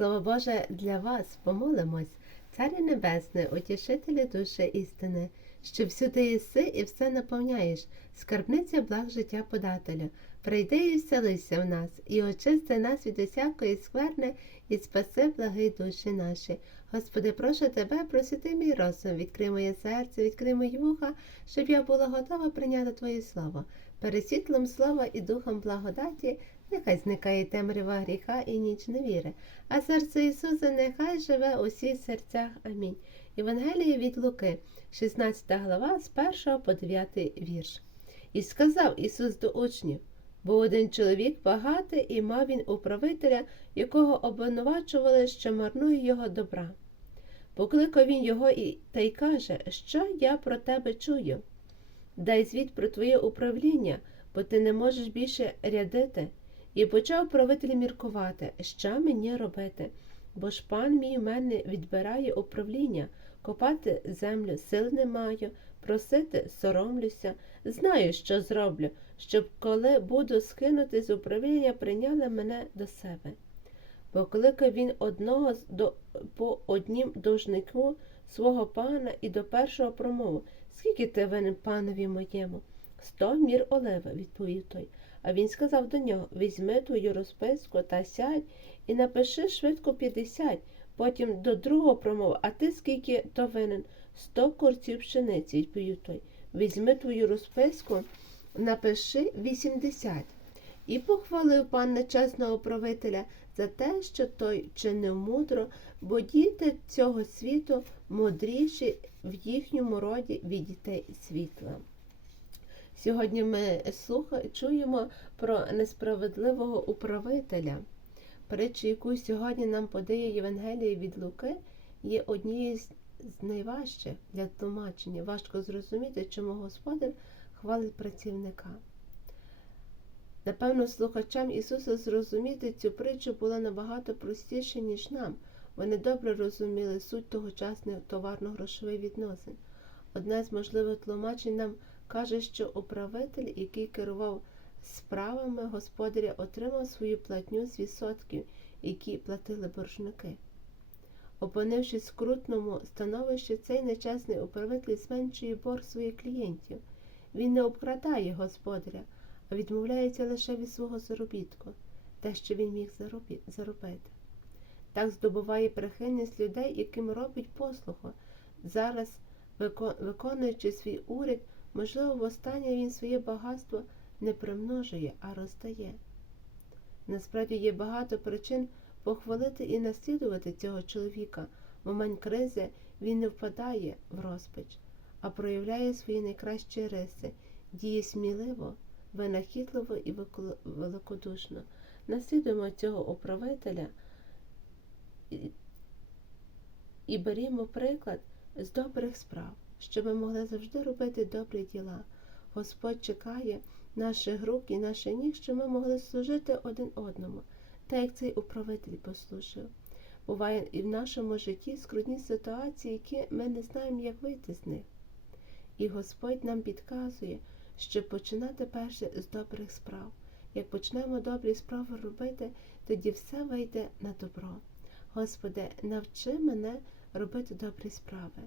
Слово Боже для вас помолимось, Царю Небесне, утішителі душі істини, що всюди єси і все наповняєш, скарбниця благ життя подателя. Прийди і вселися в нас, і очисти нас від усякої скверни, і спаси благи душі наші. Господи, прошу тебе, просити мій розум, відкрий моє серце, відкрий мої вуха, щоб я була готова прийняти Твоє слово. Перед світлом слова і духом благодаті нехай зникає темрява гріха і ніч невіри, а серце Ісуса нехай живе у всіх серцях. Амінь. Євангеліє від Луки, 16 глава, з 1 по 9 вірш. І сказав Ісус до учнів, був один чоловік багатий, і мав він управителя, якого обвинувачували, що марнує його добра. Покликав він його і та й каже, що я про тебе чую. Дай звіт про твоє управління, бо ти не можеш більше рядити. І почав правитель міркувати, що мені робити, бо ж пан мій у мене відбирає управління, копати землю сил не маю, просити соромлюся, знаю, що зроблю, щоб коли буду скинути з управління, прийняли мене до себе. Покликав він одного до, по однім должнику свого пана і до першого промову Скільки ти винен панові моєму? Сто мір оливи, відповів той. А він сказав до нього Візьми твою розписку та сядь і напиши швидко п'ятдесят. Потім до другого промов, а ти скільки то винен? Сто курців пшениці, відповів той. Візьми твою розписку, напиши вісімдесят. І похвалив пан нечесного правителя за те, що той чинив мудро, бо діти цього світу мудріші в їхньому роді від дітей світла. Сьогодні ми слуха, чуємо про несправедливого управителя. Притча, яку сьогодні нам подає Євангеліє від Луки, є однією з найважчих для тлумачення. Важко зрозуміти, чому Господар хвалить працівника. Напевно, слухачам Ісуса зрозуміти цю притчу було набагато простіше, ніж нам. Вони добре розуміли суть тогочасних товарно-грошових відносин. Одне з можливих тлумачень нам каже, що управитель, який керував справами господаря, отримав свою платню з відсотків, які платили боржники. Опинившись в скрутному становищі, цей нечесний управитель зменшує борг своїх клієнтів. Він не обкрадає господаря, а відмовляється лише від свого заробітку, те, що він міг заробити. Так здобуває прихильність людей, яким робить послугу. Зараз, виконуючи свій уряд, можливо, востаннє він своє багатство не примножує, а роздає. Насправді є багато причин похвалити і наслідувати цього чоловіка. В момент кризи він не впадає в розпач, а проявляє свої найкращі риси, діє сміливо, винахідливо і великодушно. Наслідуємо цього управителя і- берімо приклад з добрих справ, щоб ми могли завжди робити добрі діла. Господь чекає наших рук і наших ніг, щоб ми могли служити один одному, так як цей управитель послужив. Буває і в нашому житті скрутні ситуації, які ми не знаємо, як вийти з них. І Господь нам підказує, щоб починати перше з добрих справ. Як почнемо добрі справи робити, тоді все вийде на добро. Господи, навчи мене робити добрі справи.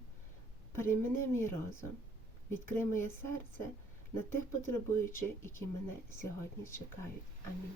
Переміни мій розум, відкрий моє серце на тих потребуючих, які мене сьогодні чекають. Амінь.